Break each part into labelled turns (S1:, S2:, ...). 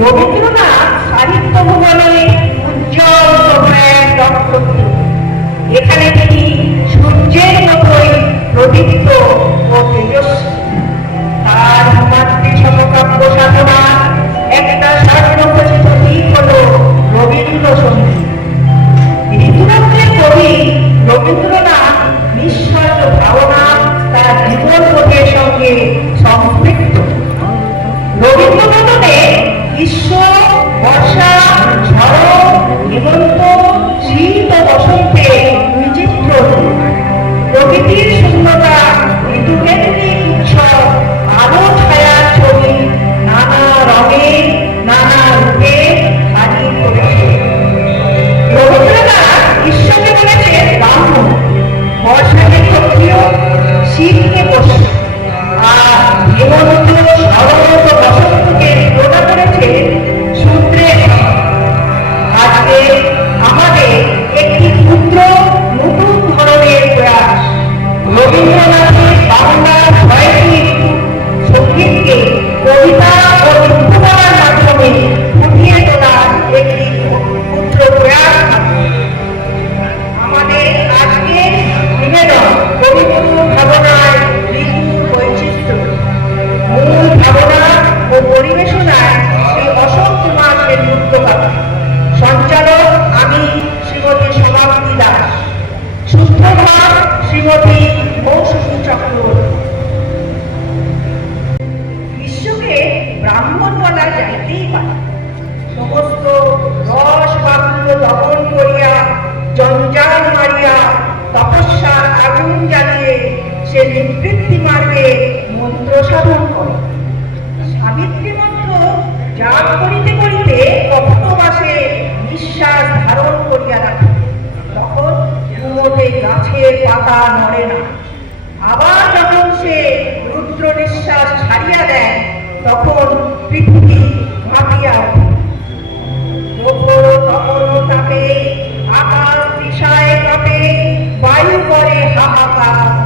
S1: রবীন্দ্রনাথ সাহিত্য ভুবনে উজ্জ্বল কোনো এক এখানে তিনি সূর্যের মতোই প্রদীপ্ত ও তেজস্বী। she ফিরিয়ে দেয় তখন পৃথিবী ভাবিয়া ওপর তখন তাকে আকাশ দিশায় কাপে বায়ু করে হাহাকার।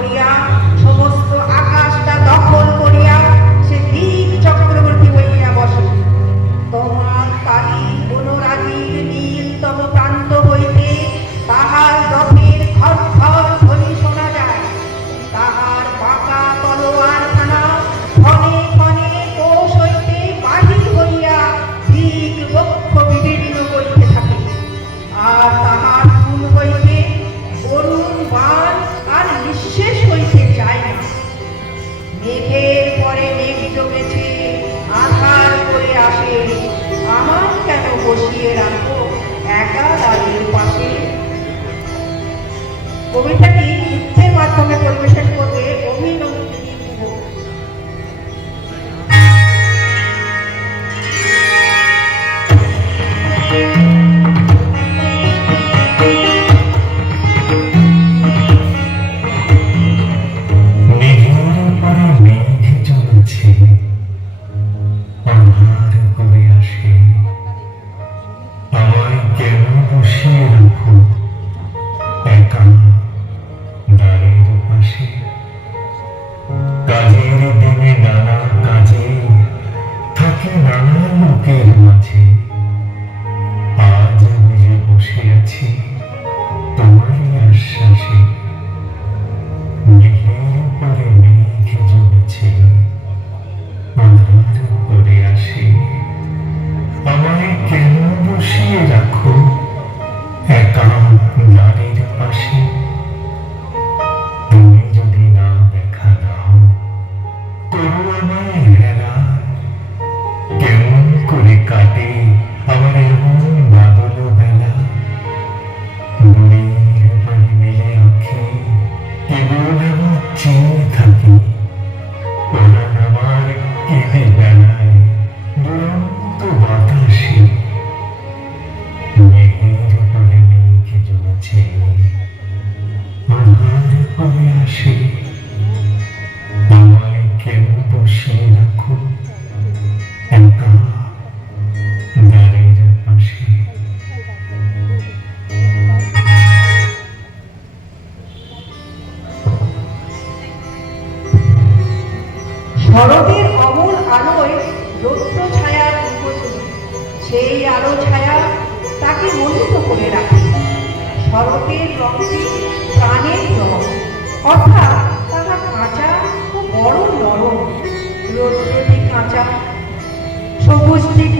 S1: gloria রাখো একা দাঁড়িয়ে পাশে। কবিতাটি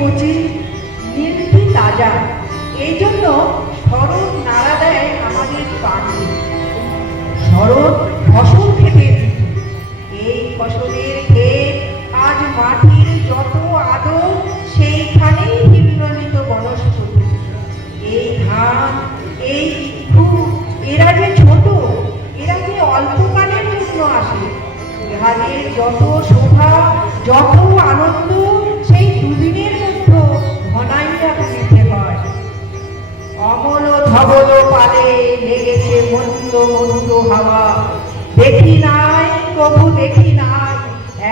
S1: কচি নীলটি তাজা। এই জন্য শরৎ নাড়া দেয় আমাদের প্রাণে শরৎ ফসল খেতে এই ফসলের ক্ষেত আজ মাটির যত আদর, সেইখানেই বনস্পতি। এই ধান, এই ইক্ষু, এরা যে ছোট, এরা যে অল্পকালের জন্য আসে, ইহাদের যত শোভা, যত আনন্দ ধবল পালে, লেগেছে মন্দ মন্দ হাওয়া। দেখি নাই কবু দেখি নাই,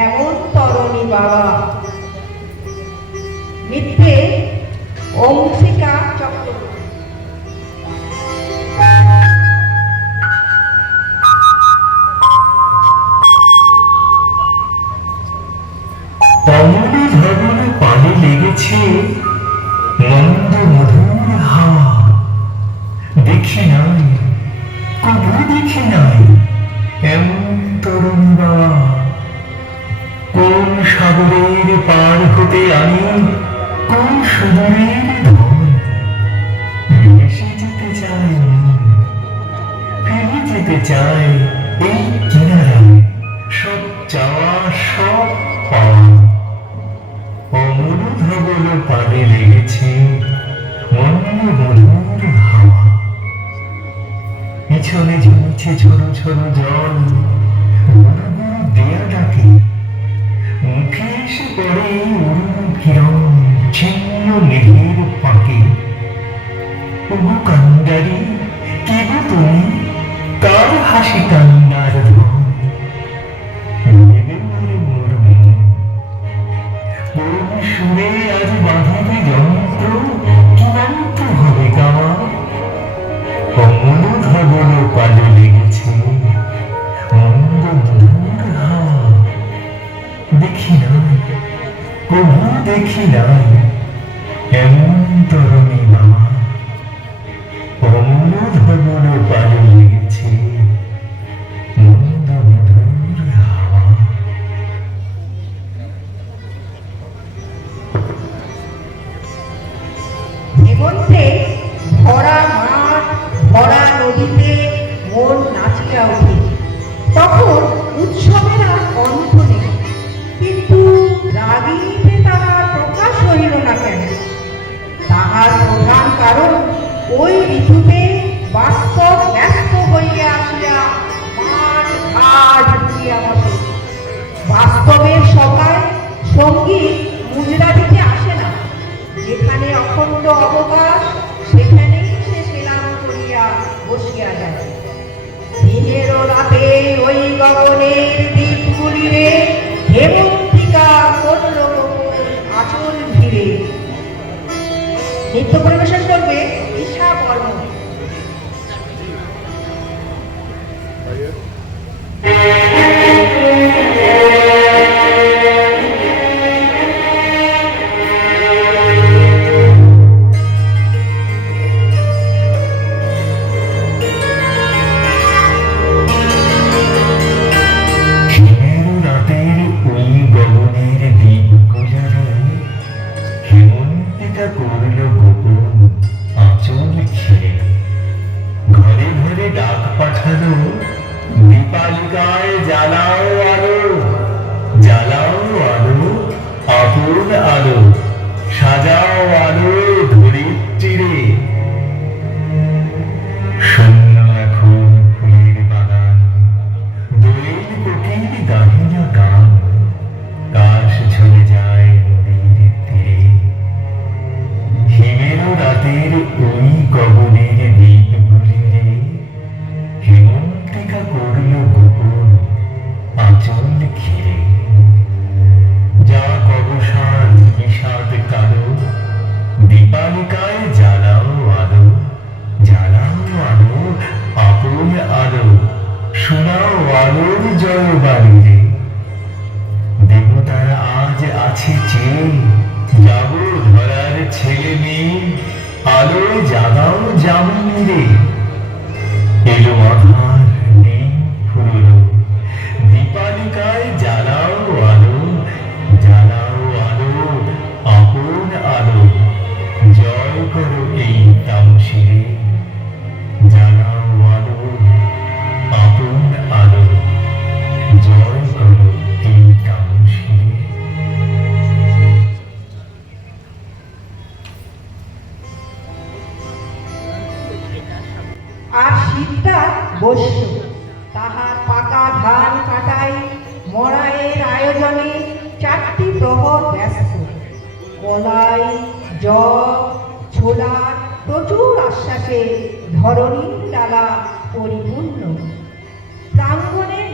S1: এমন তরণী বাবা। মিথ্যে অংশিকা চক্রবর্তী।
S2: পানি লেগেছে মন্দ দেখি কবু দেখি নাই এমন তরুণ বাবা কোন সাগরের পার হতে আনি কোন সুদূরের যেতে চাই ফিরে যেতে এই কিনারায় সব চাওয়া সব পাওয়া অমল ধবল পানে লেগেছে। মধুর হাওয়া পিছনে ঝুলছে ছোট ছোট জল। দেয়া ডাকে মুখে এসে পড়ে কিরণ ছিন্ন মেঘের পাকে ওগো কান্ডারি, কে তুমি? কার হাসি কান্নার ধন দেখি নাই কবু দেখি নাই এমন তরণী বাবা অমর ধবল পালে
S1: ওই ঋতুতে বাস্তব ব্যস্ত হইয়া আসিয়া মাঠ ঘাট বাস্তবের সভায় সংগীত মুজরা দিতে আসে না। যেখানে অখণ্ড অবকাশ, সেখানেই সে সেলাম করিয়া বসিয়া যায়। দিনের রাতে ওই গগনের দ্বীপগুলিরে হেমন্তিকা করল আচল ঘিরে নৃত্য পরিবেশন করবে
S2: Lord. ఉన్నాడు জামিনী রে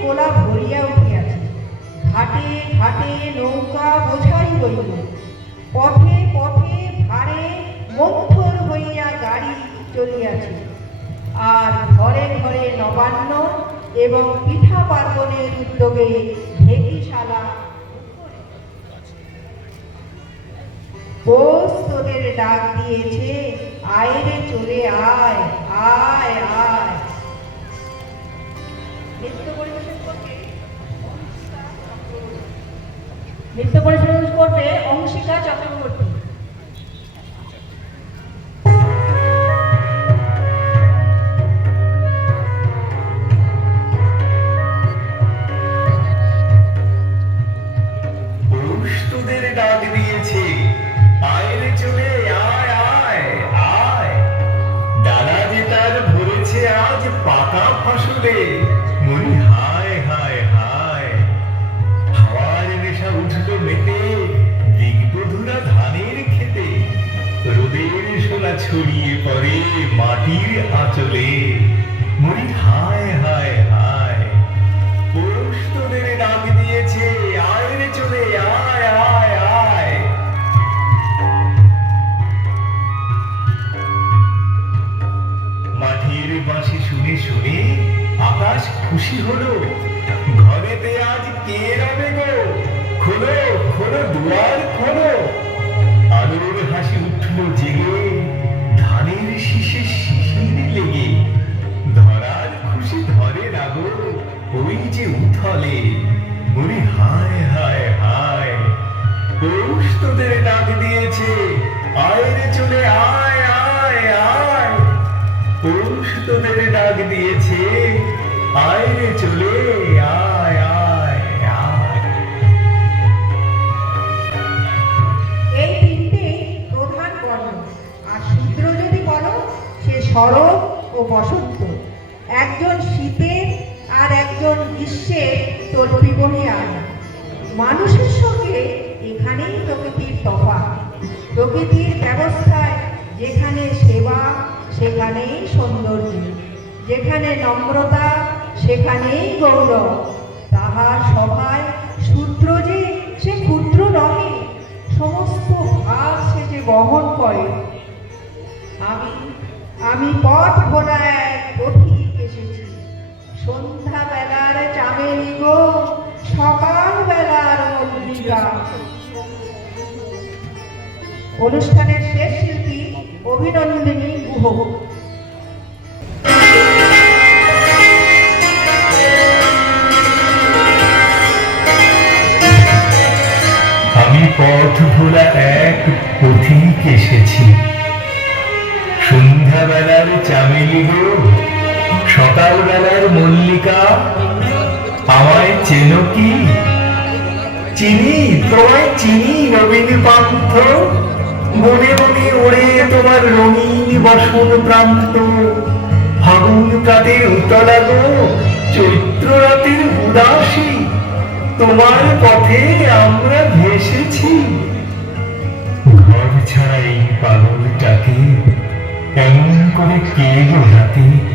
S1: গোলা ভরিয়া উঠিয়াছে। ঘাটে ঘাটে নৌকা বোঝাই রইল পথে পথে ভারে মন্থর হইয়া গাড়ি চলিয়াছে। আর ঘরে ঘরে নবান্ন এবং পিঠা পার্বণের উদ্যোগে ঢেকিশালা বোস তোদের ডাক দিয়েছে আয়রে চলে আয় আয় আয়। নৃত্য পরিবেশন করবে অংশিকা চক্রবর্তী।
S2: শোলা ছড়িয়ে পড়ে মাটির আঁচলে। মরি হায় হায় হায়। ডাক দিয়েছে চলে, আয় আয় আয়। মাটির বাঁশি শুনে শুনে আকাশ খুশি হলো। ঘরেতে আজ কে রবে গো? খোলো খোলো, দুয়ার খোলো। আলোর হাসি উঠল জেগে। ওই যে উথলে মনে হায় হায় হায় পৌষ তোদের ডাক দিয়েছে আয় চলে আয় আয় আয়। পৌষ ডাক দিয়েছে আয় চলে আয়
S1: এই তিনটে প্রধান বর্ণ আর সূত্র যদি বলো, সে শরৎ ও বসন্ত। একজন শীতে তপি বহিয়া মানুষের সঙ্গে এখানেই প্রকৃতির তফাৎ। প্রকৃতির ব্যবস্থায় যেখানে সেবা, সেখানেই সৌন্দর্য। যেখানে নম্রতা, সেখানেই গৌরব। তাহার সভায় সূত্র যে, সে ক্ষুদ্র নহে, সমস্ত ভার সে যে বহন করে। আমি আমি পথ ভোলা এক পথিক এসেছি সন্ধ্যা বেলার চামেলি গো সকাল বেলার অনুষ্ঠানের শেষ শিল্পী অভিনন্দিনী গুহ।
S2: আমি পথ ভোলা এক পথিক এসেছি। সন্ধ্যাবেলার চামেলি গো সকালবেলার মল্লিকা, আমায় চেনো কি? চিনি? তোমায় চিনি, নবীন পান্থ? মনে মনে ওড়ে তোমার রঙিন বসন প্রান্ত। ফাগুন প্রাতের উতলা গো চৈত্র রাতের উদাসী। তোমার পথে আমরা ভেসেছি। ঘর ছাড়া এই পাগলটাকে এমন করে কে গো রাতে?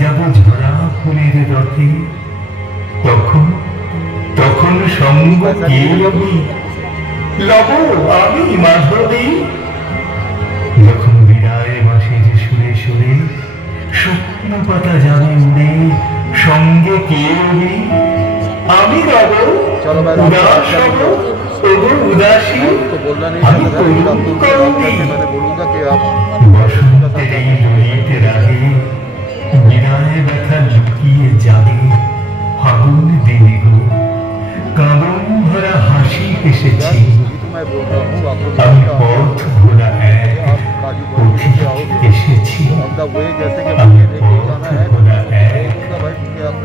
S2: যাব ঝরা ফুলের রথে তখন তখন সঙ্গ কে লবি? লব আমি মাধবী। যখন বিদায় মাসের সুরে সুরে শুকনো পাতা যাবে উড়ে সঙ্গে কে রবি আমি রব উদাস হব উদাসী। আমি বসন্তের এই নিয়ে জানি আগুন দিনে গো। কাদম ভরা হাসি এসেছি। আমি পথ ভোলা এসেছি। পথ ভোলা এক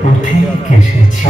S2: পথিক এসেছি।